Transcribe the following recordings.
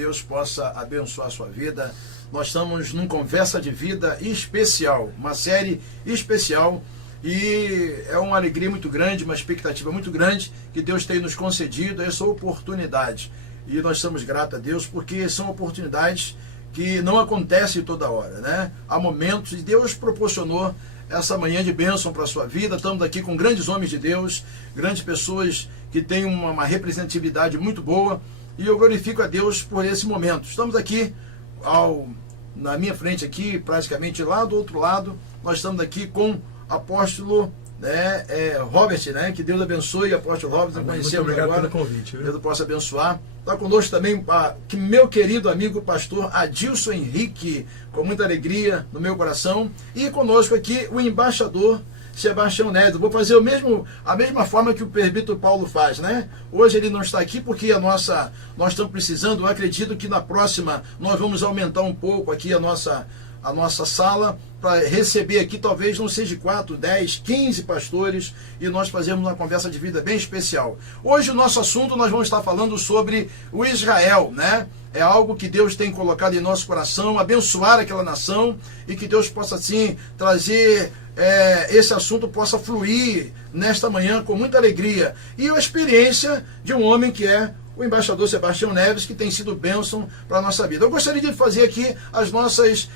Deus possa abençoar a sua vida. Nós estamos num Conversa de Vida especial, uma série especial, e é uma alegria muito grande, uma expectativa muito grande que Deus tem nos concedido essa oportunidade. E nós estamos gratos a Deus porque são oportunidades que não acontecem toda hora, né? Há momentos, e Deus proporcionou essa manhã de bênção para a sua vida. Estamos aqui com grandes homens de Deus, grandes pessoas que têm uma representatividade muito boa, e eu glorifico a Deus por esse momento. Estamos aqui, na minha frente aqui, praticamente lá do outro lado, nós estamos aqui com o apóstolo, né, Robert, né? Que Deus abençoe, apóstolo Robert. Não conhecemos obrigado agora. pelo convite, viu? Deus possa abençoar. Está conosco também meu querido amigo pastor Adilson Henrique, com muita alegria no meu coração. E conosco aqui o embaixador Sebastião Neves. Vou fazer a mesma forma que o presbítero Paulo faz, né? Hoje ele não está aqui porque nós estamos precisando. Eu acredito que na próxima nós vamos aumentar um pouco aqui a nossa sala, para receber aqui, talvez não seja 4, 10, 15 pastores, e nós fazemos uma conversa de vida bem especial. Hoje o nosso assunto, nós vamos estar falando sobre o Israel, né? É algo que Deus tem colocado em nosso coração, abençoar aquela nação, e que Deus possa assim trazer, esse assunto possa fluir nesta manhã com muita alegria. E a experiência de um homem que é o embaixador Sebastião Neves, que tem sido bênção para a nossa vida. Eu gostaria de fazer aqui as nossas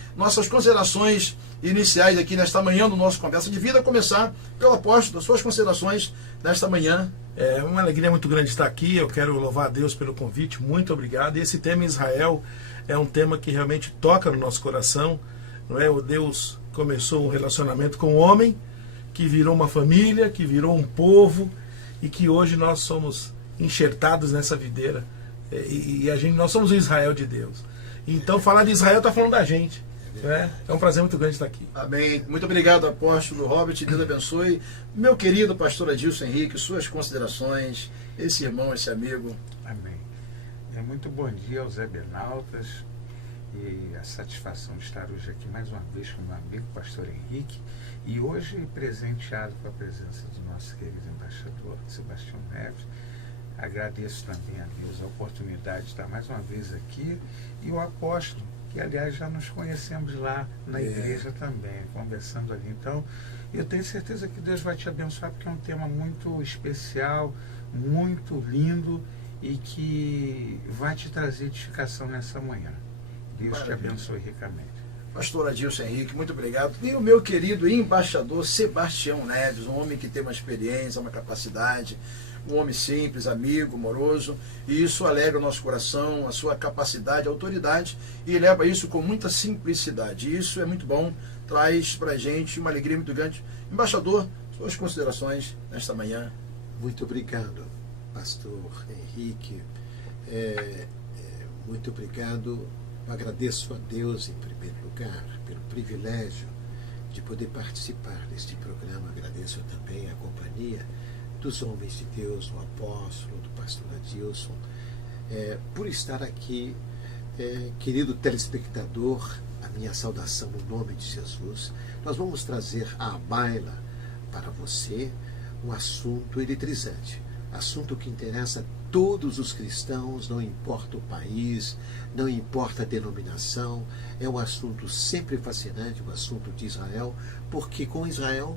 considerações iniciais aqui nesta manhã do nosso Conversa de Vida, começar pelo apóstolo, as suas considerações nesta manhã. É uma alegria muito grande estar aqui. Eu quero louvar a Deus pelo convite, muito obrigado. E esse tema Israel é um tema que realmente toca no nosso coração, não é? O Deus começou um relacionamento com o homem, que virou uma família, que virou um povo, e que hoje nós somos enxertados nessa videira, e nós somos o Israel de Deus. Então falar de Israel está falando da gente, né? É um prazer muito grande estar aqui. Amém. Muito obrigado, apóstolo Robert. Deus abençoe. Meu querido pastor Adilson Henrique, suas considerações, esse irmão, esse amigo. Amém. Muito bom dia aos Ebenautas, e a satisfação de estar hoje aqui mais uma vez com o meu amigo pastor Henrique, e hoje presenteado com a presença do nosso querido embaixador Sebastião Neves. Agradeço também a Deus a oportunidade de estar mais uma vez aqui, e o apóstolo, que aliás já nos conhecemos lá na igreja também, conversando ali. Então, eu tenho certeza que Deus vai te abençoar, porque é um tema muito especial, muito lindo, e que vai te trazer edificação nessa manhã. Deus Maravilha. te abençoe ricamente. Pastor Adilson Henrique, muito obrigado. E o meu querido embaixador Sebastião Neves, um homem que tem uma experiência, uma capacidade, um homem simples, amigo, amoroso, e isso alegra o nosso coração, a sua capacidade, autoridade, e leva isso com muita simplicidade. E isso é muito bom, traz para a gente uma alegria muito grande. Embaixador, suas considerações nesta manhã. Muito obrigado, pastor Henrique. Muito obrigado. Agradeço a Deus, em primeiro lugar, pelo privilégio de poder participar deste programa. Agradeço também a companhia dos homens de Deus, do apóstolo, do pastor Adilson, por estar aqui. Querido telespectador, a minha saudação no nome de Jesus. Nós vamos trazer à baila para você um assunto eletrizante, assunto que interessa a todos os cristãos, não importa o país, não importa a denominação. É um assunto sempre fascinante, um assunto de Israel, porque com Israel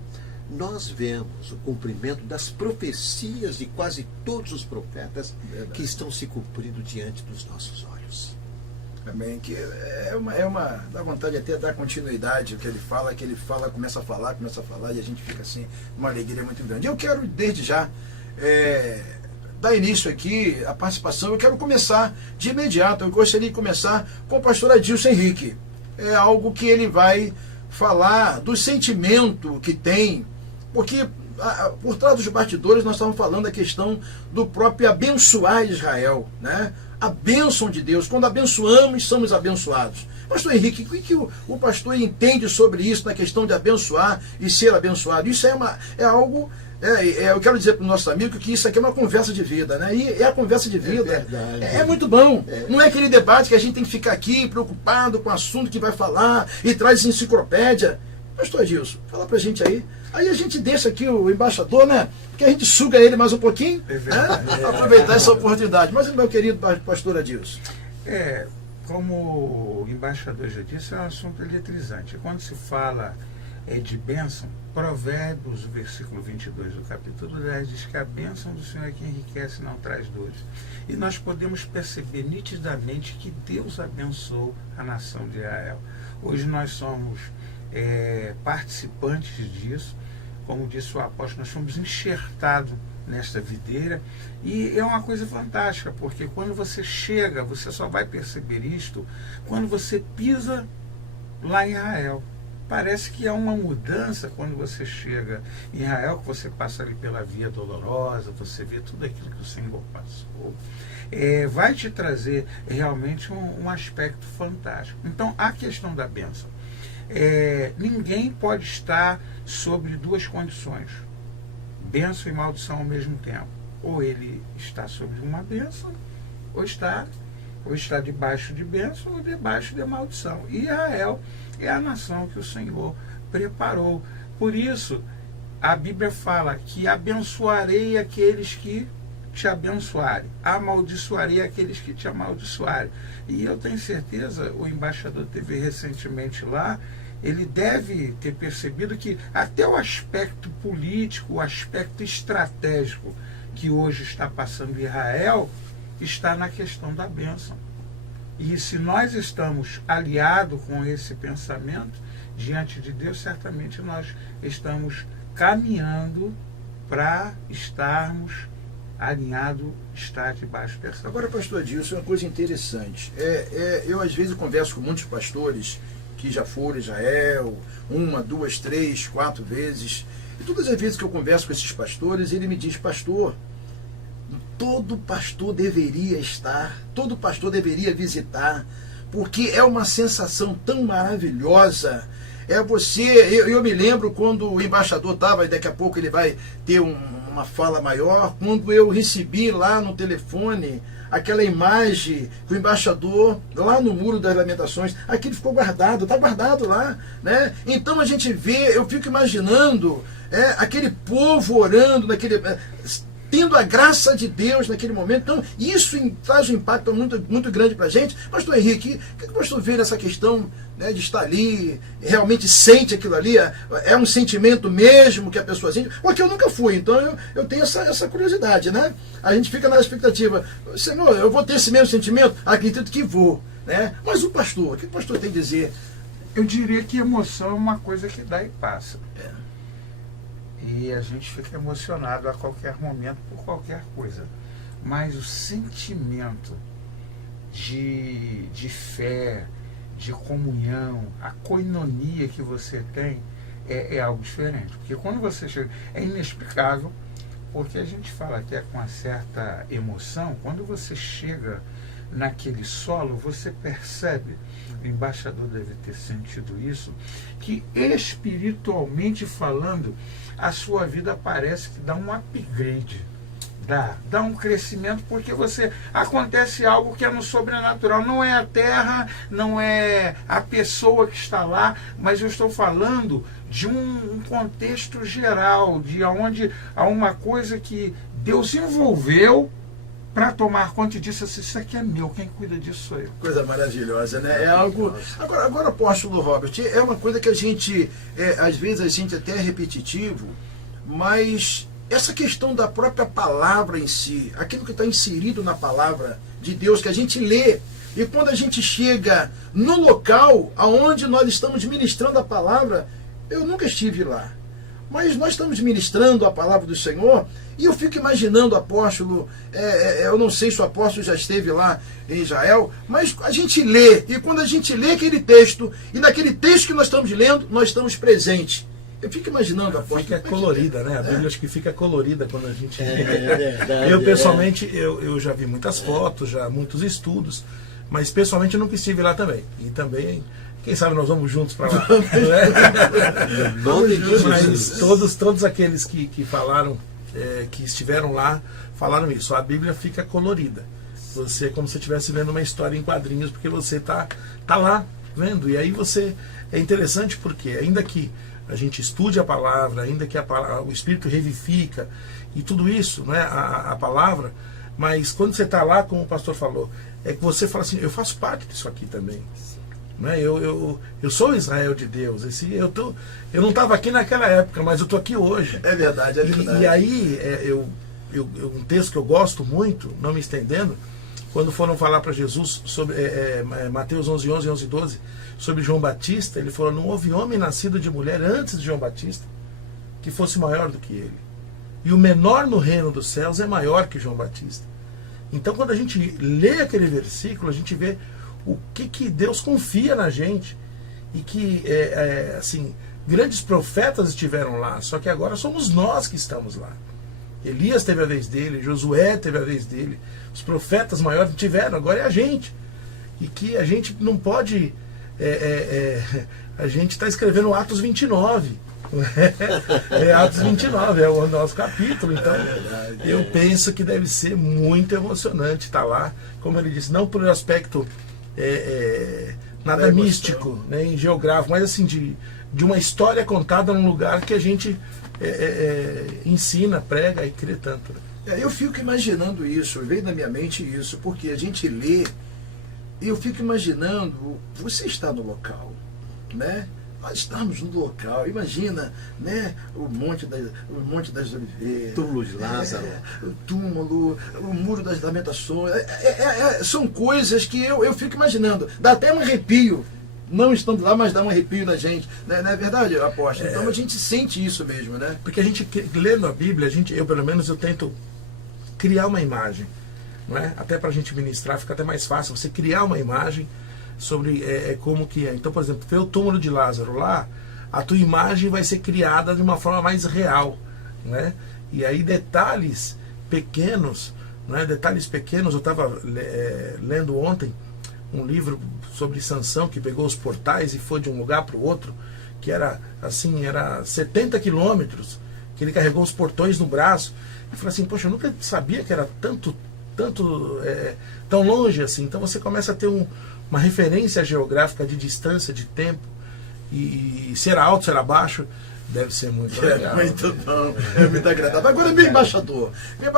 nós vemos o cumprimento das profecias de quase todos os profetas. Verdade. Que estão se cumprindo diante dos nossos olhos. Amém. Que dá vontade até de dar continuidade ao que ele fala, começa a falar, e a gente fica assim, uma alegria muito grande. Eu quero, desde já, dar início aqui a participação. Eu quero começar de imediato. Eu gostaria de começar com o pastor Adilson Henrique. É algo que ele vai falar do sentimento que tem, porque por trás dos bastidores nós estamos falando da questão do próprio abençoar Israel, né? A bênção de Deus. Quando abençoamos, somos abençoados. Pastor Henrique, o que o pastor entende sobre isso, na questão de abençoar e ser abençoado? Isso é algo... eu quero dizer para o nosso amigo que isso aqui é uma conversa de vida, né? E a conversa de vida é muito bom. Não é aquele debate que a gente tem que ficar aqui preocupado com o assunto que vai falar e traz enciclopédia. Pastor Adilson, fala pra gente aí. Aí a gente deixa aqui o embaixador, né? Porque a gente suga ele mais um pouquinho, aproveitar essa oportunidade. Mas, meu querido pastor Adilson. Como o embaixador já disse, é um assunto eletrizante. Quando se fala de bênção, Provérbios, o versículo 22 do capítulo 10, diz que a bênção do Senhor é que enriquece e não traz dores. E nós podemos perceber nitidamente que Deus abençoou a nação de Israel. Hoje nós somos participantes disso. Como disse o apóstolo, nós fomos enxertados nesta videira, e é uma coisa fantástica, porque quando você chega, você só vai perceber isto quando você pisa lá em Israel. Parece que há uma mudança quando você chega em Israel, que você passa ali pela Via Dolorosa, você vê tudo aquilo que o Senhor passou. Vai te trazer realmente um aspecto fantástico. Então, a questão da bênção. Ninguém pode estar sobre duas condições, bênção e maldição ao mesmo tempo. Ou ele está sobre uma bênção, ou está debaixo de bênção, ou debaixo de maldição. E Israel é a nação que o Senhor preparou. Por isso, a Bíblia fala que abençoarei aqueles que te abençoarem, amaldiçoarei aqueles que te amaldiçoarem. E eu tenho certeza, o embaixador teve recentemente lá, ele deve ter percebido que até o aspecto político, o aspecto estratégico que hoje está passando em Israel, está na questão da bênção. E se nós estamos aliados com esse pensamento, diante de Deus, certamente nós estamos caminhando para estarmos alinhados, estar debaixo dessa. Agora, pastor Adilson, é uma coisa interessante. Eu, às vezes, converso com muitos pastores que já foram a Israel, 1, 2, 3, 4 vezes. E todas as vezes que eu converso com esses pastores, ele me diz: pastor, todo pastor deveria estar, todo pastor deveria visitar, porque é uma sensação tão maravilhosa. Eu me lembro quando o embaixador estava, e daqui a pouco ele vai ter uma fala maior, quando eu recebi lá no telefone aquela imagem do embaixador lá no Muro das Lamentações, aquilo ficou guardado, está guardado lá, né? Então a gente vê, eu fico imaginando aquele povo orando, tendo a graça de Deus naquele momento. Então isso traz um impacto muito, muito grande para a gente. Pastor Henrique, o que o pastor vê nessa questão, né, de estar ali, realmente sente aquilo ali, é um sentimento mesmo que a pessoa sente? Porque eu nunca fui, então eu tenho essa curiosidade, né? A gente fica na expectativa: Senhor, eu vou ter esse mesmo sentimento? Acredito que vou, né? Mas o pastor, o que o pastor tem a dizer? Eu diria que emoção é uma coisa que dá e passa. E a gente fica emocionado a qualquer momento por qualquer coisa. Mas o sentimento de fé, de comunhão, a koinonia que você tem é algo diferente. Porque quando você chega, é inexplicável, porque a gente fala até com uma certa emoção. Quando você chega naquele solo, você percebe, o embaixador deve ter sentido isso, que espiritualmente falando, a sua vida parece que dá um upgrade, dá um crescimento, porque acontece algo que é no sobrenatural. Não é a terra, não é a pessoa que está lá, mas eu estou falando de um contexto geral, de onde há uma coisa que Deus envolveu para tomar conta e disse assim: isso aqui é meu, quem cuida disso sou eu. Coisa maravilhosa, né? É algo. Agora, apóstolo Robert, é uma coisa que a gente, às vezes a gente até é repetitivo, mas essa questão da própria palavra em si, aquilo que está inserido na palavra de Deus, que a gente lê, e quando a gente chega no local aonde nós estamos ministrando a palavra, eu nunca estive lá, mas nós estamos ministrando a palavra do Senhor, e eu fico imaginando o apóstolo, eu não sei se o apóstolo já esteve lá em Israel, mas a gente lê, e quando a gente lê aquele texto, e naquele texto que nós estamos lendo, nós estamos presentes. Eu fico imaginando a apóstolo. Fica colorida, né? A Bíblia acho que fica colorida quando a gente lê. Eu, pessoalmente, eu já vi muitas fotos, já muitos estudos, mas pessoalmente eu nunca estive lá também. E também, quem sabe nós vamos juntos para lá. Mas todos aqueles que falaram, que estiveram lá, falaram isso. A Bíblia fica colorida. Você é como se estivesse vendo uma história em quadrinhos, porque você tá lá vendo. E aí é interessante porque, ainda que a gente estude a palavra, ainda que o Espírito revivifica e tudo isso, né, a palavra, mas quando você está lá, como o pastor falou, é que você fala assim, eu faço parte disso aqui também. Né? Eu sou o Israel de Deus. Eu não estava aqui naquela época, mas eu estou aqui hoje. É verdade, é verdade. E aí, um texto que eu gosto muito, não me estendendo, quando foram falar para Jesus sobre Mateus 11:11 e 11:12, sobre João Batista, ele falou, não houve homem nascido de mulher antes de João Batista que fosse maior do que ele. E o menor no reino dos céus é maior que João Batista. Então, quando a gente lê aquele versículo, a gente vê o que Deus confia na gente. E que, assim, grandes profetas estiveram lá, só que agora somos nós que estamos lá. Elias teve a vez dele, Josué teve a vez dele, os profetas maiores tiveram, agora é a gente. E que a gente não pode... a gente está escrevendo Atos 29. Atos 29 é o nosso capítulo. Então eu penso que deve ser muito emocionante estar lá, como ele disse, não por aspecto nada místico, né, em geográfico, mas assim de uma história contada num lugar que a gente ensina, prega e crê tanto. Eu fico imaginando isso, veio na minha mente isso, porque a gente lê e eu fico imaginando, você está no local, né? Nós estamos no local, imagina, né, o Monte das Oliveiras, túmulo de Lázaro, o túmulo, o Muro das Lamentações, são coisas que eu fico imaginando, dá até um arrepio, não estando lá, mas dá um arrepio na gente, né? Não é verdade, apóstolo? Então a gente sente isso mesmo, né? Porque a gente, lendo a Bíblia, eu pelo menos eu tento criar uma imagem, não é? Até para a gente ministrar fica até mais fácil, você criar uma imagem sobre como que é. Então, por exemplo, ver o túmulo de Lázaro lá, a tua imagem vai ser criada de uma forma mais real, né? E aí detalhes pequenos, né? Detalhes pequenos, eu estava lendo ontem um livro sobre Sansão, que pegou os portais e foi de um lugar para o outro, que era assim, era 70 quilômetros, que ele carregou os portões no braço, e falei assim, poxa, eu nunca sabia que era tão longe assim. Então você começa a ter uma referência geográfica de distância, de tempo, e ser alto, ser abaixo, deve ser muito legal. Muito bom, é muito agradável. Agora, meu embaixador, eu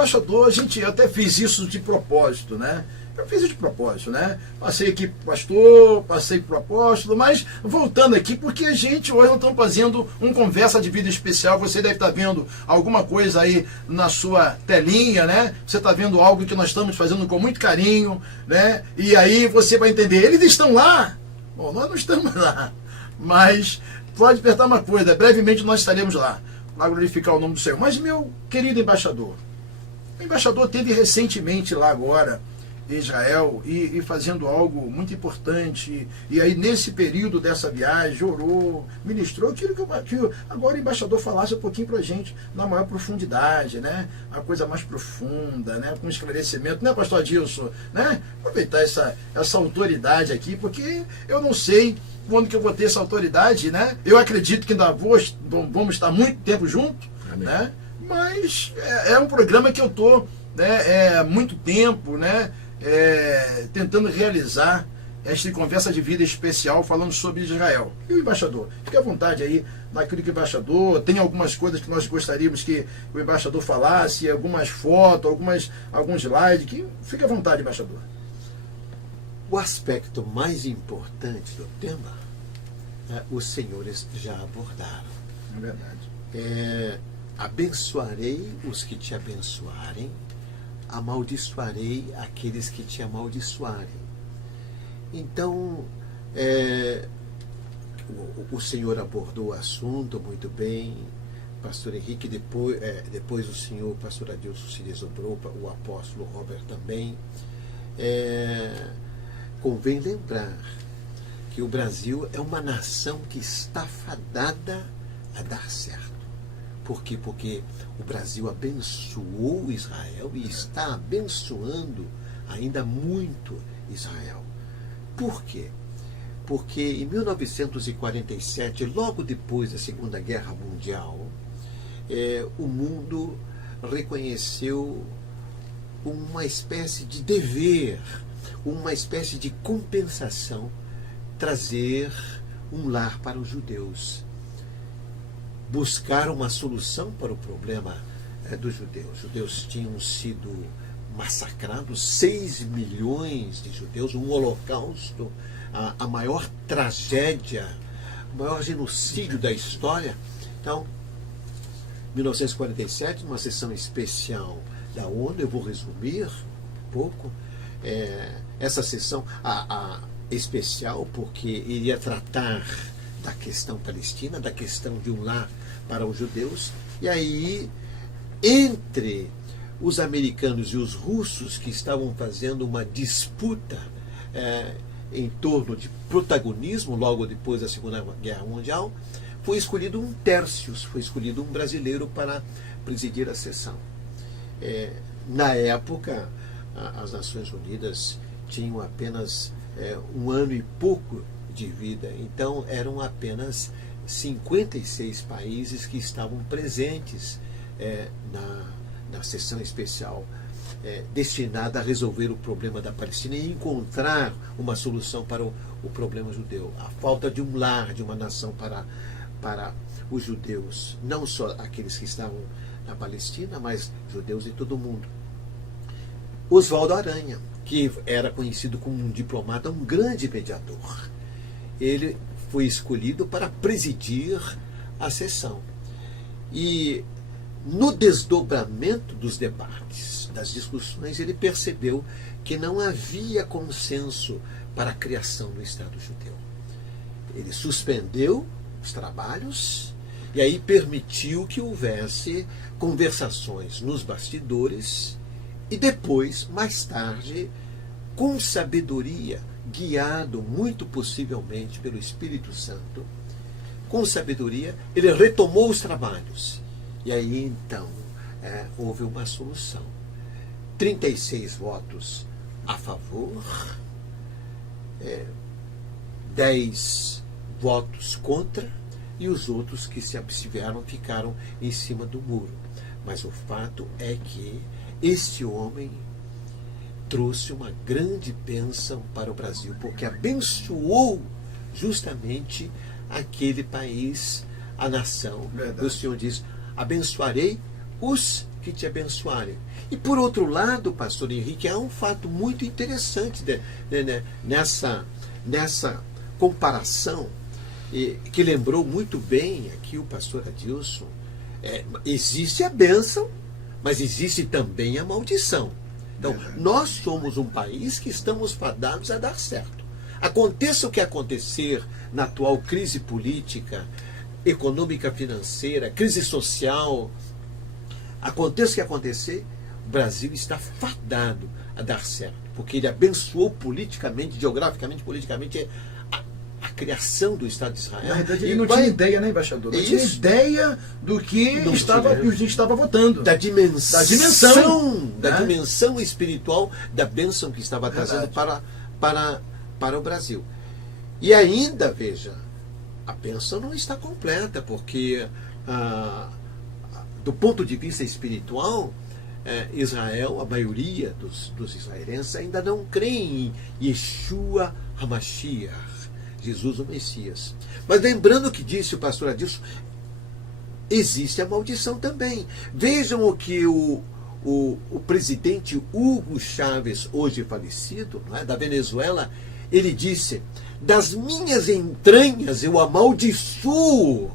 até fiz isso de propósito, né? Eu fiz isso de propósito, né? Passei aqui pro pastor, passei pro apóstolo, mas voltando aqui, porque a gente hoje não estamos fazendo um conversa de vida especial, você deve estar vendo alguma coisa aí na sua telinha, né? Você está vendo algo que nós estamos fazendo com muito carinho, né? E aí você vai entender, eles estão lá? Bom, nós não estamos lá, mas pode apertar uma coisa, brevemente nós estaremos lá, para glorificar o nome do Senhor. Mas meu querido embaixador, o embaixador esteve recentemente lá agora, Israel, e fazendo algo muito importante, e aí nesse período dessa viagem orou, ministrou aquilo que agora o embaixador falasse um pouquinho pra gente, na maior profundidade, né? A coisa mais profunda, né? Com esclarecimento, né, pastor Adilson, né? Aproveitar essa autoridade aqui, porque eu não sei quando que eu vou ter essa autoridade, né? Eu acredito que ainda vamos estar muito tempo juntos, né? Mas é um programa que eu estou, né, há muito tempo, né, tentando realizar esta conversa de vida especial falando sobre Israel. E o embaixador? Fique à vontade aí naquilo que o embaixador... Tem algumas coisas que nós gostaríamos que o embaixador falasse, algumas fotos, alguns slides. Fique à vontade, embaixador. O aspecto mais importante do tema, os senhores já abordaram. É verdade. Abençoarei os que te abençoarem, amaldiçoarei aqueles que te amaldiçoarem. Então, o senhor abordou o assunto muito bem, pastor Henrique, depois o senhor, pastor Adilson, se desdobrou, o apóstolo Robert também. Convém lembrar que o Brasil é uma nação que está fadada a dar certo. Por quê? Porque o Brasil abençoou Israel e está abençoando ainda muito Israel. Por quê? Porque em 1947, logo depois da Segunda Guerra Mundial, o mundo reconheceu uma espécie de dever, uma espécie de compensação, trazer um lar para os judeus. Buscar uma solução para o problema dos judeus. Os judeus tinham sido massacrados 6 milhões de judeus, um holocausto, a maior tragédia, o maior genocídio da história. Então, 1947, uma sessão especial da ONU, eu vou resumir um pouco, essa sessão especial, porque iria tratar da questão palestina, da questão de um lar para os judeus, e aí, entre os americanos e os russos, que estavam fazendo uma disputa em torno de protagonismo logo depois da Segunda Guerra Mundial, foi escolhido um Tércios, foi escolhido um brasileiro para presidir a sessão. Na época, as Nações Unidas tinham apenas 1 ano e pouco de vida, então eram apenas 56 países que estavam presentes na sessão especial destinada a resolver o problema da Palestina e encontrar uma solução para o problema judeu. A falta de um lar, de uma nação para os judeus, não só aqueles que estavam na Palestina, mas judeus de todo o mundo. Oswaldo Aranha, que era conhecido como um diplomata, um grande mediador, ele foi escolhido para presidir a sessão. E no desdobramento dos debates, das discussões, ele percebeu que não havia consenso para a criação do Estado judeu. Ele suspendeu os trabalhos e aí permitiu que houvesse conversações nos bastidores e depois, mais tarde, com sabedoria, guiado muito possivelmente pelo Espírito Santo, com sabedoria, ele retomou os trabalhos. E aí, então, houve uma solução. 36 votos a favor, 10 votos contra, e os outros que se abstiveram ficaram em cima do muro. Mas o fato é que este homem trouxe uma grande bênção para o Brasil, porque abençoou justamente aquele país, a nação. Verdade. O Senhor diz: abençoarei os que te abençoarem. E por outro lado, pastor Henrique, há um fato muito interessante nessa comparação, que lembrou muito bem aqui o pastor Adilson. Existe a bênção, mas existe também a maldição. Então, nós somos um país que estamos fadados a dar certo. Aconteça o que acontecer na atual crise política, econômica, financeira, crise social, aconteça o que acontecer, o Brasil está fadado a dar certo, porque ele abençoou politicamente, geograficamente, politicamente, a criação do Estado de Israel. Na verdade, ele não tinha ideia, né, embaixador? Não tinha ideia do que a gente estava votando. Da dimensão né? espiritual da bênção que estava trazendo para o Brasil. E ainda, veja, a bênção não está completa, porque do ponto de vista espiritual, Israel, a maioria dos israelenses ainda não creem em Yeshua HaMashiach, Jesus o Messias. Mas lembrando o que disse o pastor Adilson, existe a maldição também. Vejam o que o presidente Hugo Chávez, hoje falecido, não é, da Venezuela, ele disse: das minhas entranhas eu amaldiçoo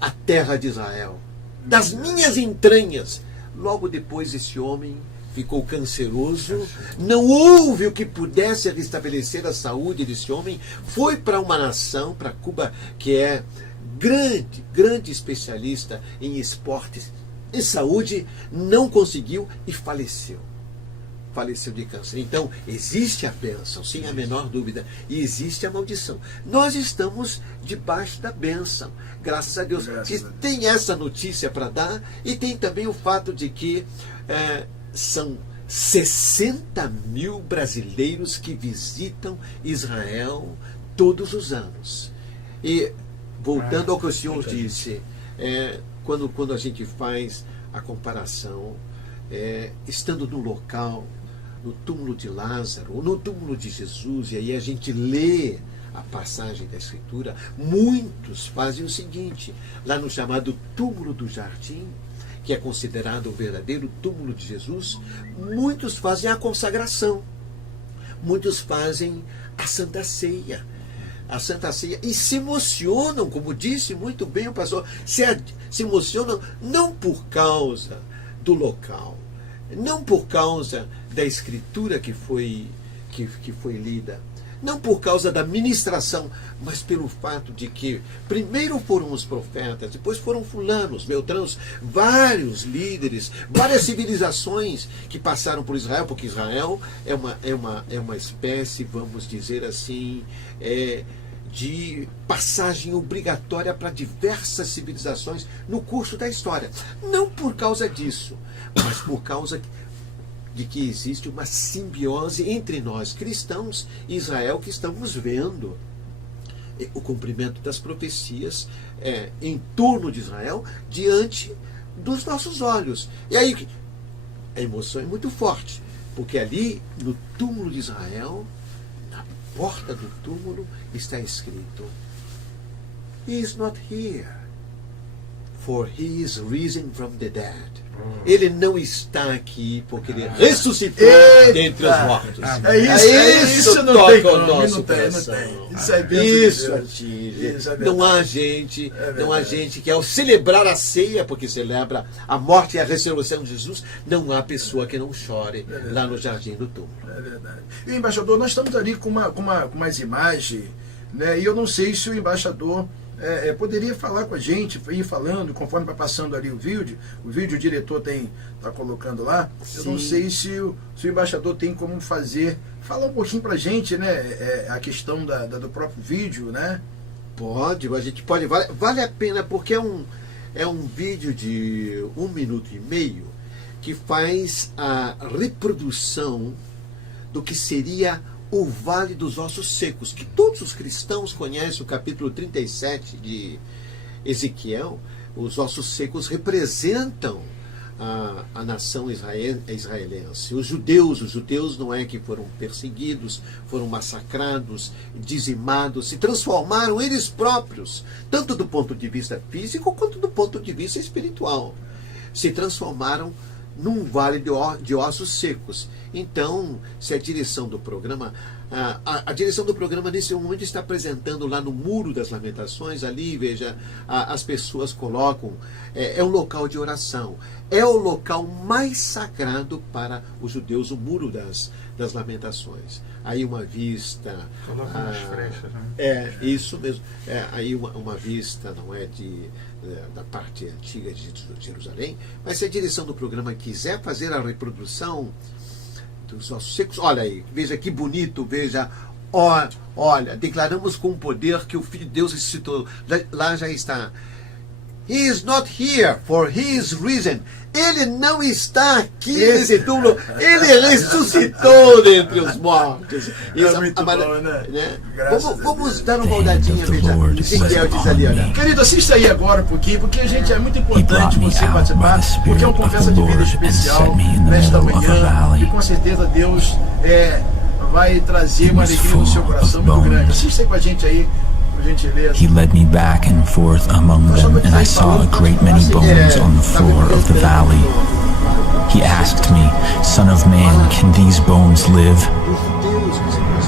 a terra de Israel. Das minhas entranhas. Logo depois esse homem ficou canceroso, não houve o que pudesse restabelecer a saúde desse homem, foi para uma nação, para Cuba, que é grande especialista em esportes e saúde, não conseguiu e faleceu. Faleceu de câncer. Então, existe a bênção, sem a menor dúvida, e existe a maldição. Nós estamos debaixo da bênção, graças a Deus. Tem essa notícia para dar, e tem também o fato de que são 60 mil brasileiros que visitam Israel todos os anos. E, voltando ao que o senhor disse, quando a gente faz a comparação, estando no local, no túmulo de Lázaro, ou no túmulo de Jesus, e aí a gente lê a passagem da Escritura, muitos fazem o seguinte: lá no chamado túmulo do jardim, que é considerado o verdadeiro túmulo de Jesus, muitos fazem a consagração, muitos fazem a Santa Ceia. A Santa Ceia, e se emocionam, como disse muito bem o pastor, se emocionam não por causa do local, não por causa da escritura que foi lida, não por causa da ministração, mas pelo fato de que primeiro foram os profetas, depois foram fulanos, beltranos, vários líderes, várias civilizações que passaram por Israel, porque Israel é uma espécie, vamos dizer assim, de passagem obrigatória para diversas civilizações no curso da história. Não por causa disso, mas por causa de que existe uma simbiose entre nós cristãos e Israel, que estamos vendo o cumprimento das profecias em torno de Israel diante dos nossos olhos. E aí a emoção é muito forte, porque ali no túmulo de Israel, na porta do túmulo, está escrito: He is not here, for he is risen from the dead. Ele não está aqui porque ele ressuscitou dentre os mortos. Isso não tem como, não tem. Isso é isso atinge. Não há gente, que ao celebrar a ceia, porque celebra a morte e a ressurreição de Jesus, não há pessoa que não chore lá no jardim do túmulo. É verdade. E, embaixador, nós estamos ali com umas imagens, né? E eu não sei se o embaixador poderia falar com a gente, ir falando, conforme vai passando ali o vídeo o diretor está colocando lá. Eu não sei se o embaixador tem como falar um pouquinho para a gente, né, a questão do próprio vídeo, né? Pode, a gente pode, vale a pena, porque é um vídeo de 1 minuto e meio que faz a reprodução do que seria o Vale dos Ossos Secos, que todos os cristãos conhecem. O capítulo 37 de Ezequiel. Os ossos secos representam a nação israelense. Os judeus não é que foram perseguidos, foram massacrados, dizimados, se transformaram eles próprios, tanto do ponto de vista físico quanto do ponto de vista espiritual. Se transformaram num vale de ossos secos. Então, se a direção do programa, a direção do programa nesse momento está apresentando lá no Muro das Lamentações, ali, veja, as pessoas colocam, é um local de oração, é o local mais sagrado para os judeus, o Muro das Lamentações. Aí uma vista... Colocam nas frechas, né? Isso mesmo. Aí uma vista, não é da parte antiga de Jerusalém, mas se a direção do programa quiser fazer a reprodução dos ossos secos, olha aí, veja que bonito, veja, olha, declaramos com poder que o Filho de Deus ressuscitou. Lá já está. He is not here, for he is risen. Ele não está aqui nesse túmulo, ele ressuscitou dentre os mortos. Vamos dar uma olhadinha, veja. Ezequiel diz ali, olha. Querido, assista aí agora um pouquinho, porque, gente, é muito importante você participar, porque é uma conversa de vida especial nesta manhã, e com certeza Deus vai trazer uma alegria no seu coração muito grande. Assista aí com a gente aí. He led me back and forth among them, and I saw a great many bones on the floor of the valley. He asked me, Son of man, can these bones live?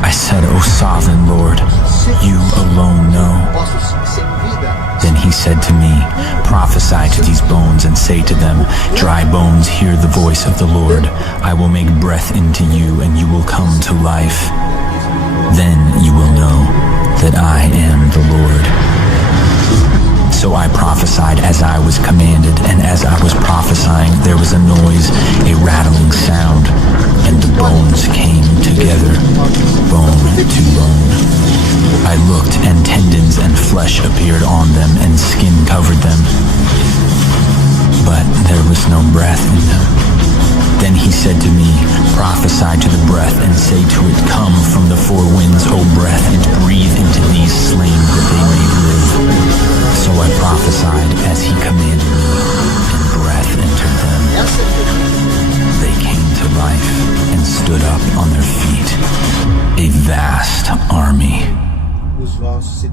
I said, O sovereign Lord, you alone know. Then he said to me, Prophesy to these bones and say to them, Dry bones, hear the voice of the Lord. I will make breath into you, and you will come to life. Then you will know that I am the Lord. So I prophesied as I was commanded, and as I was prophesying, there was a noise, a rattling sound, and the bones came together, bone to bone. I looked, and tendons and flesh appeared on them, and skin covered them, but there was no breath in them. Then he said to me, Prophesy to the breath and say to it, Come from the four winds, O breath, and breathe into these slain that they may live. So I prophesied as he commanded me, and breath entered them. They came to life and stood up on their feet, a vast army. Os ossos se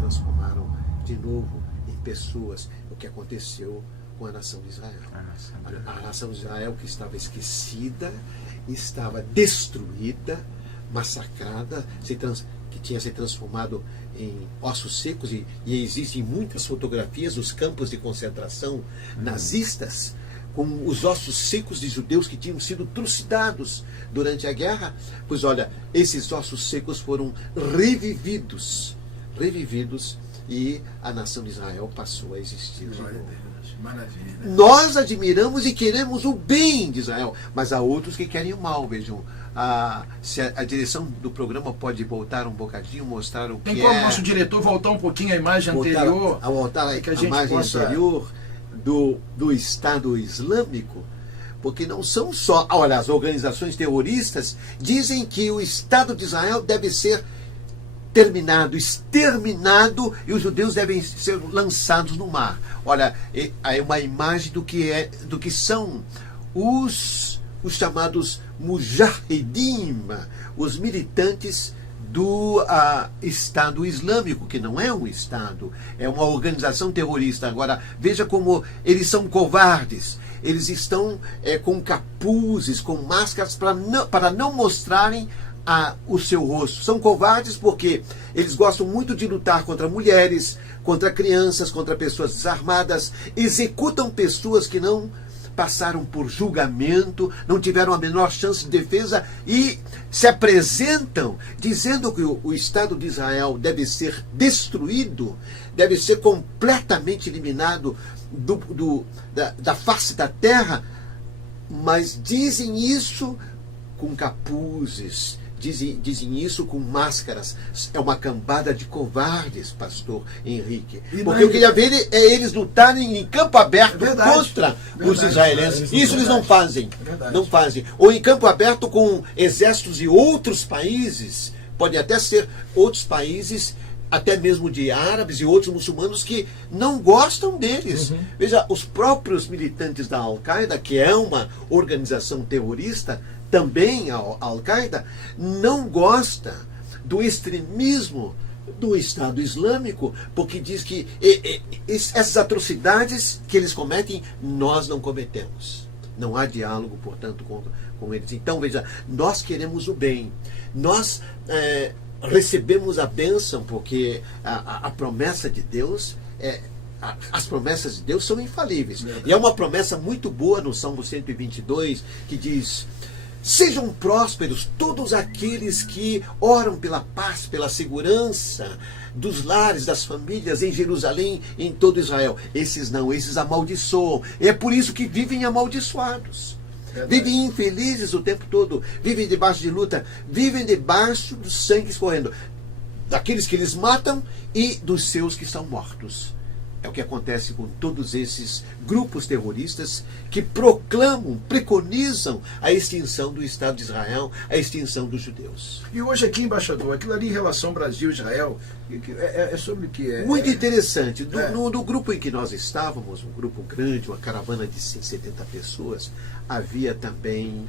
transformaram de novo em pessoas. O que aconteceu com a nação de Israel. A A nação de Israel que estava esquecida, estava destruída, massacrada, que tinha se transformado em ossos secos, e existem muitas fotografias dos campos de concentração nazistas, com os ossos secos de judeus que tinham sido trucidados durante a guerra. Pois olha, esses ossos secos foram revividos, e a nação de Israel passou a existir de Glória a novo. Deus. Maravilha. Nós admiramos e queremos o bem de Israel, mas há outros que querem o mal. Vejam, se a direção do programa pode voltar um bocadinho, mostrar o que Tem como nosso diretor voltar um pouquinho a imagem anterior? voltar que a a gente imagem possa- anterior do Estado Islâmico, porque não são só... Olha, as organizações terroristas dizem que o Estado de Israel deve ser exterminado, e os judeus devem ser lançados no mar. Olha, é uma imagem do que são os chamados Mujahideen, os militantes do Estado Islâmico, que não é um Estado, é uma organização terrorista. Agora, veja como eles são covardes. Eles estão com capuzes, com máscaras, para não mostrarem o seu rosto. São covardes porque eles gostam muito de lutar contra mulheres, contra crianças, contra pessoas desarmadas, executam pessoas que não passaram por julgamento, não tiveram a menor chance de defesa, e se apresentam dizendo que o Estado de Israel deve ser destruído, deve ser completamente eliminado da face da terra, mas dizem isso com capuzes, dizem isso com máscaras. É uma cambada de covardes, pastor Henrique. Porque eu queria ver eles lutarem em campo aberto contra os israelenses. Isso eles não fazem. Não fazem. Ou em campo aberto com exércitos de outros países. Podem até ser outros países, até mesmo de árabes e outros muçulmanos, que não gostam deles. Veja, os próprios militantes da Al-Qaeda, que é uma organização terrorista, também a Al-Qaeda, não gosta do extremismo do Estado Islâmico, porque diz que essas atrocidades que eles cometem, nós não cometemos. Não há diálogo, portanto, com eles. Então, veja, nós queremos o bem. Nós recebemos a bênção, porque a promessa de Deus as promessas de Deus são infalíveis. E é uma promessa muito boa no Salmo 122, que diz: sejam prósperos todos aqueles que oram pela paz, pela segurança dos lares, das famílias em Jerusalém, em todo Israel. Esses não, esses amaldiçoam. É por isso que vivem amaldiçoados. Vivem infelizes o tempo todo, vivem debaixo de luta, vivem debaixo do sangue escorrendo, daqueles que eles matam e dos seus que são mortos. É o que acontece com todos esses grupos terroristas que proclamam, preconizam a extinção do Estado de Israel, a extinção dos judeus. E hoje aqui, embaixador, aquilo ali em relação Brasil-Israel, é sobre o que? Muito interessante. No grupo em que nós estávamos, um grupo grande, uma caravana de 170 pessoas, havia também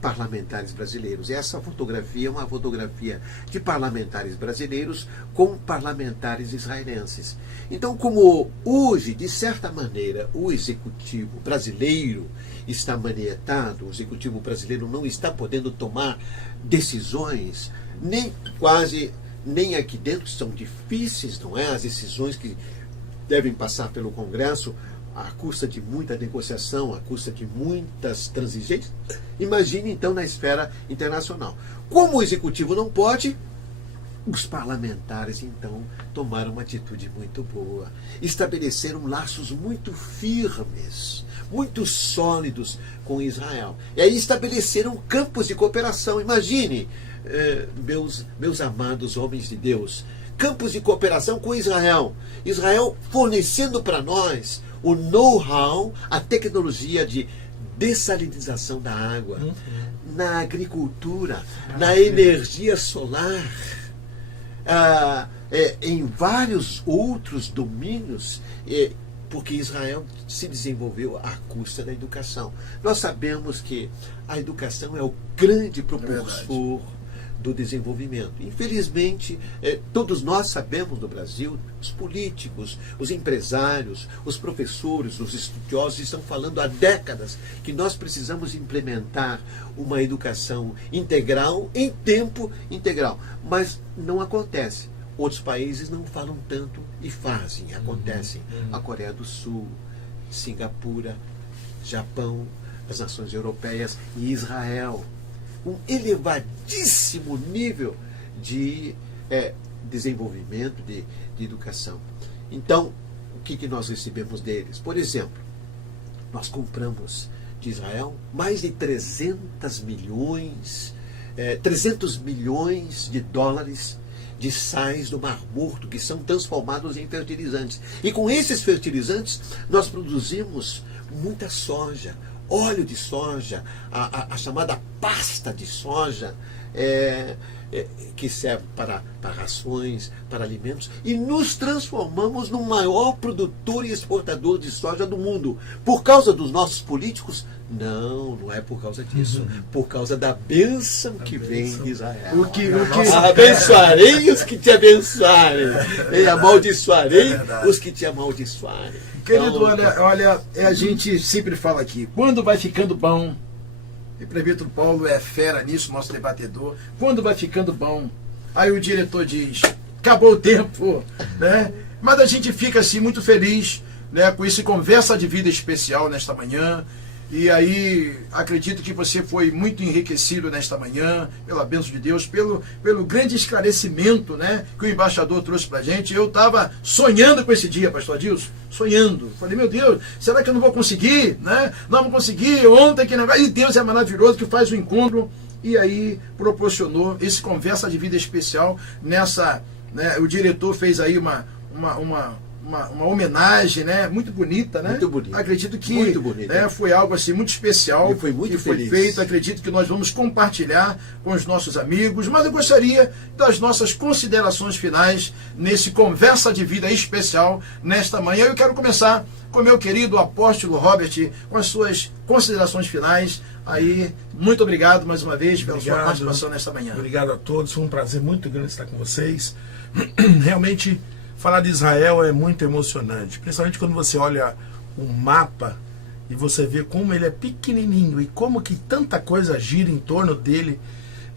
parlamentares brasileiros. E essa fotografia é uma fotografia de parlamentares brasileiros com parlamentares israelenses. Então, como hoje, de certa maneira, o executivo brasileiro está manietado, o executivo brasileiro não está podendo tomar decisões, nem aqui dentro, são difíceis, não é? As decisões que devem passar pelo Congresso, à custa de muita negociação, à custa de muitas transigências. Imagine, então, na esfera internacional. Como o executivo não pode, os parlamentares, então, tomaram uma atitude muito boa. Estabeleceram laços muito firmes, muito sólidos com Israel. E aí estabeleceram campos de cooperação. Imagine, meus amados homens de Deus, campos de cooperação com Israel. Israel fornecendo para nós o know-how, a tecnologia de dessalinização da água, na agricultura, na energia solar, em vários outros domínios, porque Israel se desenvolveu à custa da educação. Nós sabemos que a educação é o grande propulsor do desenvolvimento. Infelizmente, todos nós sabemos no Brasil, os políticos, os empresários, os professores, os estudiosos estão falando há décadas que nós precisamos implementar uma educação integral em tempo integral. Mas não acontece. Outros países não falam tanto e fazem, acontecem. A Coreia do Sul, Singapura, Japão, as nações europeias e Israel. Um elevadíssimo nível de desenvolvimento, de educação. Então, o que nós recebemos deles? Por exemplo, nós compramos de Israel mais de 300 milhões de dólares de sais do Mar Morto, que são transformados em fertilizantes. E com esses fertilizantes, nós produzimos muita soja, óleo de soja, a chamada pasta de soja, que serve para rações, para alimentos, e nos transformamos no maior produtor e exportador de soja do mundo. Por causa dos nossos políticos? Não é por causa disso. Por causa da bênção que vem de Israel. Abençoarei os que te abençoarem, e amaldiçoarei os que te amaldiçoarem. Querido, olha, a gente sempre fala aqui, quando vai ficando bom, e o presbítero Paulo é fera nisso, nosso debatedor, quando vai ficando bom, aí o diretor diz, acabou o tempo, né? Mas a gente fica assim muito feliz, né, com esse Conversa de Vida especial nesta manhã. E aí, acredito que você foi muito enriquecido nesta manhã, pela bênção de Deus, pelo grande esclarecimento, né, que o embaixador trouxe pra gente. Eu estava sonhando com esse dia, pastor Adilson, sonhando. Falei, meu Deus, será que eu não vou conseguir? Né? Não vou conseguir, ontem que negócio. E Deus é maravilhoso, que faz o encontro. E aí, proporcionou esse Conversa de Vida especial nessa, né, o diretor fez aí uma homenagem, né, muito bonita, né? Muito bonita. Acredito que muito bonita, né, foi algo assim muito especial. Foi muito feliz. Foi feito. Acredito que nós vamos compartilhar com os nossos amigos. Mas eu gostaria das nossas considerações finais nesse Conversa de Vida especial nesta manhã. Eu quero começar com meu querido apóstolo Robert com as suas considerações finais. Aí, muito obrigado mais uma vez pela sua participação nesta manhã. Obrigado a todos. Foi um prazer muito grande estar com vocês. Realmente, falar de Israel é muito emocionante, principalmente quando você olha o mapa e você vê como ele é pequenininho e como que tanta coisa gira em torno dele,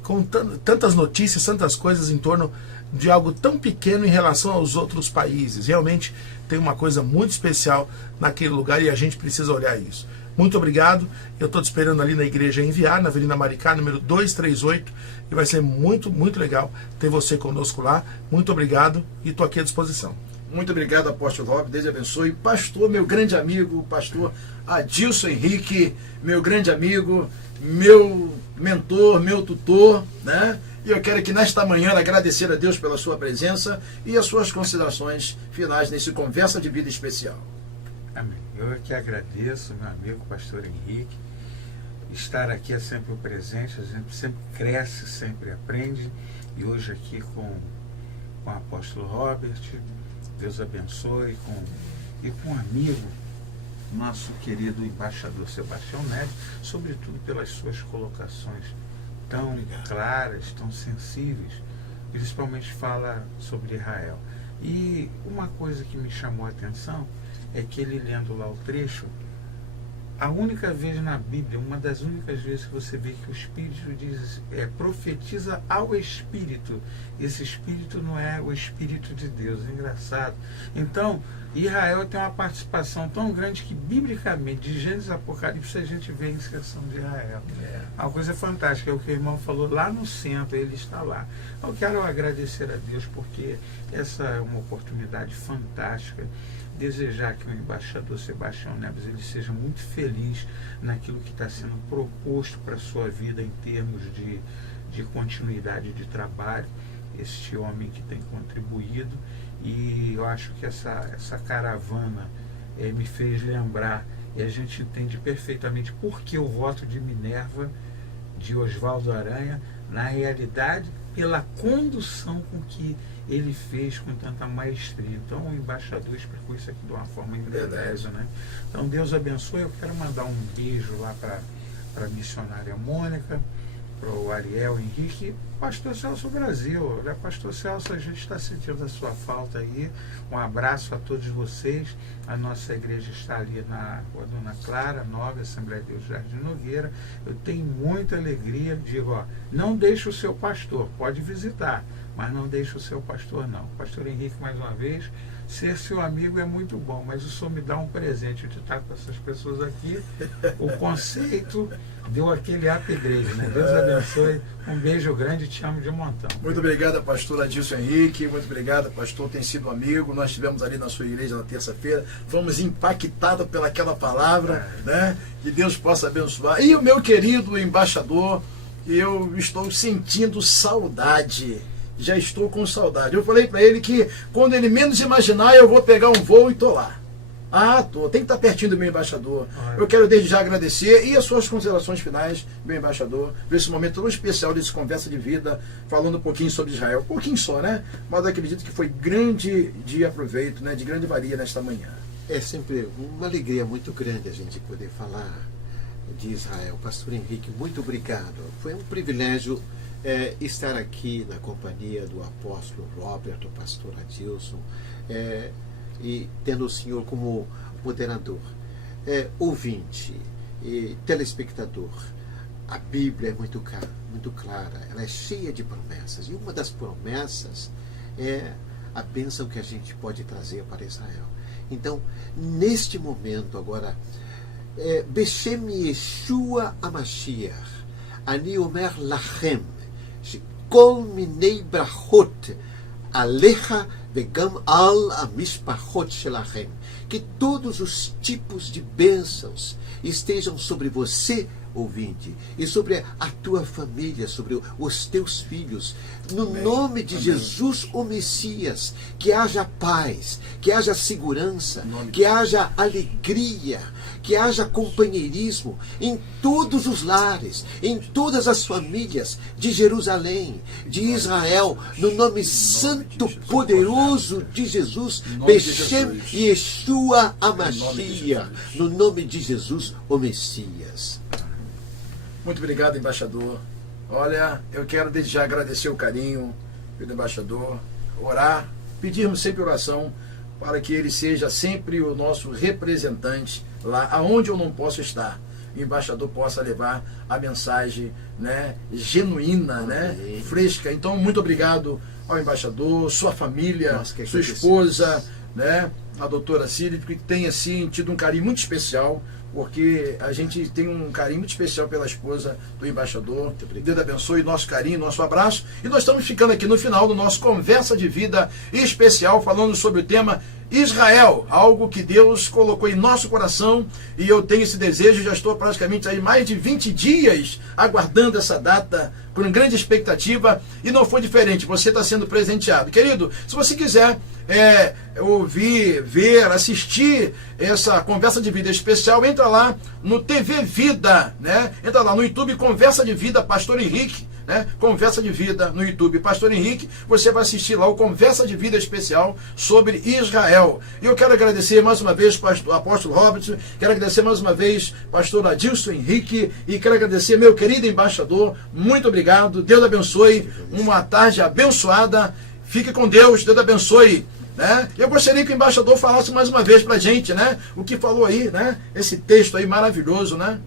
com tantas notícias, tantas coisas em torno de algo tão pequeno em relação aos outros países. Realmente tem uma coisa muito especial naquele lugar e a gente precisa olhar isso. Muito obrigado. Eu estou te esperando ali na igreja Enviar, na Avenida Maricá, número 238, e vai ser muito, muito legal ter você conosco lá. Muito obrigado e estou aqui à disposição. Muito obrigado, apóstolo Rob, Deus abençoe. Pastor, meu grande amigo, pastor Adilson Henrique, meu grande amigo, meu mentor, meu tutor, né? E eu quero aqui nesta manhã agradecer a Deus pela sua presença e as suas considerações finais nesse Conversa de Vida especial. Amém. Eu que agradeço, meu amigo pastor Henrique. Estar aqui é sempre um presente, a gente sempre cresce, sempre aprende. E hoje aqui com o apóstolo Robert, Deus abençoe, e com um amigo, nosso querido embaixador Sebastião Neves, sobretudo pelas suas colocações tão claras, tão sensíveis, principalmente fala sobre Israel. E uma coisa que me chamou a atenção é que ele, lendo lá o trecho, a única vez na Bíblia, uma das únicas vezes que você vê que o Espírito diz, profetiza ao Espírito. Esse Espírito não é o Espírito de Deus, é engraçado. Então, Israel tem uma participação tão grande que, biblicamente, de Gênesis a Apocalipse, a gente vê a inserção de Israel. Uma coisa fantástica, é o que o irmão falou lá no centro, ele está lá. Eu quero agradecer a Deus, porque essa é uma oportunidade fantástica. Desejar que o embaixador Sebastião Neves ele seja muito feliz naquilo que está sendo proposto para a sua vida em termos de continuidade de trabalho, este homem que tem contribuído, e eu acho que essa caravana me fez lembrar, e a gente entende perfeitamente por que o voto de Minerva, de Oswaldo Aranha, na realidade, pela condução com que ele fez com tanta maestria. Então o embaixador explicou isso aqui de uma forma embeleza, né? Então Deus abençoe. Eu quero mandar um beijo lá para a missionária Mônica, para o Ariel Henrique, Pastor Celso Brasil. Olha, Pastor Celso, a gente está sentindo a sua falta aí. Um abraço a todos vocês. A nossa igreja está ali na Rua Dona Clara, 9, Assembleia de Deus Jardim Nogueira. Eu tenho muita alegria. Digo, ó, não deixe o seu pastor, pode visitar, mas não deixe o seu pastor não. Pastor Henrique, mais uma vez, ser seu amigo é muito bom, mas o senhor me dá um presente de estar com essas pessoas aqui. O conceito deu aquele upgrade, né? Deus abençoe. Um beijo grande, te amo de montão. Muito obrigado, pastor Adilson Henrique. Muito obrigado, pastor. Tem sido um amigo. Nós estivemos ali na sua igreja na terça-feira. Fomos impactados pelaquela palavra, né? Que Deus possa abençoar. E o meu querido embaixador, eu estou sentindo saudade. Já estou com saudade. Eu falei para ele que quando ele menos imaginar, eu vou pegar um voo e tô lá. Tem que estar pertinho do meu embaixador. Eu quero desde já agradecer e as suas considerações finais, meu embaixador, por esse momento tão especial desse Conversa de Vida, falando um pouquinho sobre Israel. Um pouquinho só, né? Mas acredito que foi grande de aproveito, né? De grande valia nesta manhã. É sempre uma alegria muito grande a gente poder falar de Israel. Pastor Henrique, muito obrigado. Foi um privilégio estar aqui na companhia do apóstolo Robert, do pastor Adilson, e tendo o senhor como moderador, ouvinte e telespectador. A Bíblia é muito clara, ela é cheia de promessas, e uma das promessas é a bênção que a gente pode trazer para Israel. Então, neste momento agora, Beshem Yeshua HaMashiach, Ani Omer Lachem, Shekol Minei Brachot Alecha Vegam al amishpachot shelachem, que todos os tipos de bênçãos estejam sobre você, ouvinte, e sobre a tua família, sobre os teus filhos, no nome de Jesus, o Messias. Que haja paz, que haja segurança, que haja alegria, que haja companheirismo em todos os lares, em todas as famílias de Jerusalém, de Israel, no nome santo, poderoso de Jesus, Beshem Yeshua HaMashiach, no nome de Jesus, o Messias. Muito obrigado, embaixador. Olha, eu quero desde já agradecer o carinho pelo embaixador, orar, pedirmos sempre oração para que ele seja sempre o nosso representante lá aonde eu não posso estar. O embaixador possa levar a mensagem, né, genuína, né, fresca. Então, muito obrigado ao embaixador, sua família, sua esposa, né, a doutora Cília, que tem assim tido um carinho muito especial, porque a gente tem um carinho muito especial pela esposa do embaixador. Deus abençoe, nosso carinho, nosso abraço. E nós estamos ficando aqui no final do nosso Conversa de Vida especial, falando sobre o tema Israel, algo que Deus colocou em nosso coração, e eu tenho esse desejo, já estou praticamente aí mais de 20 dias aguardando essa data com grande expectativa, e não foi diferente, você está sendo presenteado. Querido, se você quiser ouvir, ver, assistir essa Conversa de Vida especial, entra lá no TV Vida, né? Entra lá no YouTube, Conversa de Vida, Pastor Henrique, né? Conversa de Vida no YouTube, Pastor Henrique. Você vai assistir lá o Conversa de Vida especial sobre Israel. E eu quero agradecer mais uma vez o apóstolo Robert, quero agradecer mais uma vez pastor Adilson Henrique, e quero agradecer meu querido embaixador. Muito obrigado, Deus abençoe, uma tarde abençoada, fique com Deus, Deus abençoe, né? Eu gostaria que o embaixador falasse mais uma vez pra gente, né, o que falou aí, né, esse texto aí maravilhoso, né?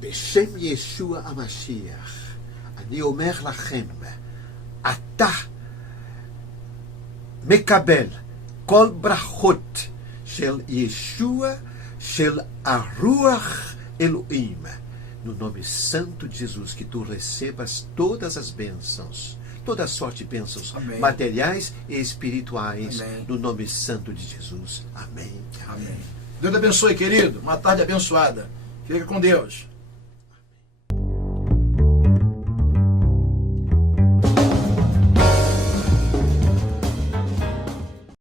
Beshem Yeshua HaMashiach, Ani Omer Lachem, Ata Mekabel Kol Brachot Shel Yeshua Shel Aruach Elohim. No nome santo de Jesus, que tu recebas todas as bênçãos, toda a sorte de bênçãos, amém, materiais e espirituais, amém, no nome santo de Jesus. Amém. Amém. Deus abençoe, querido. Uma tarde abençoada. Fica com Deus.